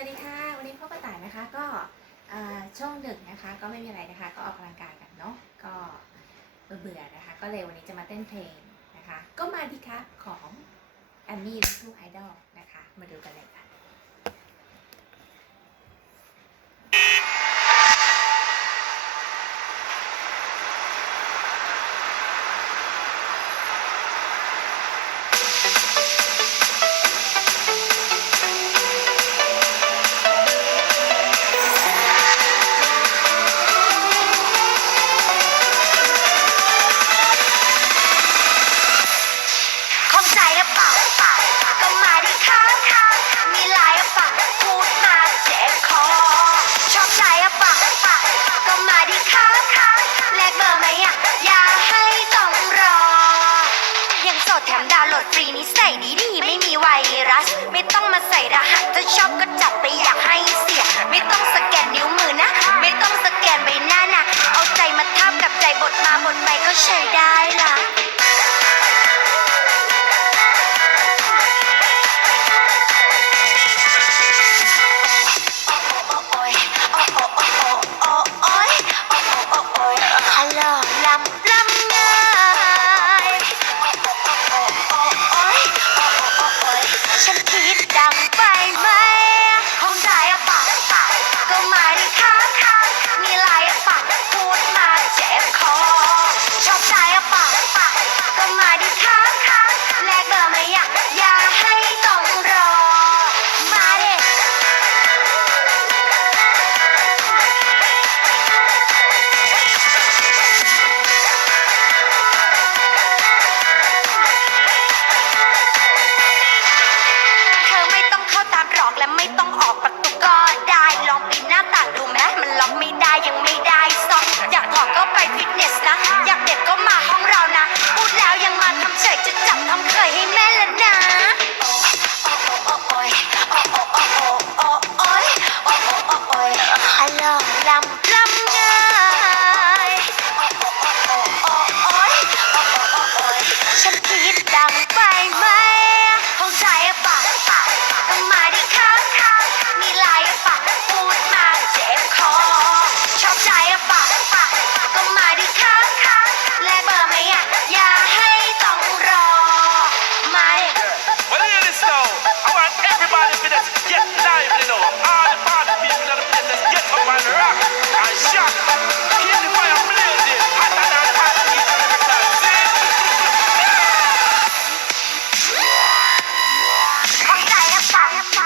วัสดีค่ะ วันนี้พ่อกระต่ายนะคะก็ช่วงดึกนะคะ ก็ไม่มีอะไรนะคะ ก็ออกกำลังกายกันเนาะก็เบื่อๆนะคะ ก็เลยวันนี้จะมาเต้นเพลงนะคะ ก็มาดีคะของแอมมี่ทูไอดอลนะคะ มาดูกันเลย มดาวน์โหลดฟรีนี้ใส่ดีดีไม่มีไวรัส ไม่ต้องมาใส่รหัสจะช็อปก็ ยังไม่ได้ซอกอยากถอมก็ไปฟิตเนสนะ อยากเด็ดก็มาห้องเรานะ พูดแล้วยังมาทำเฉยจะจับทำเคยให้แม่แล้วนะฮัลโหลลำลำ fire, fire.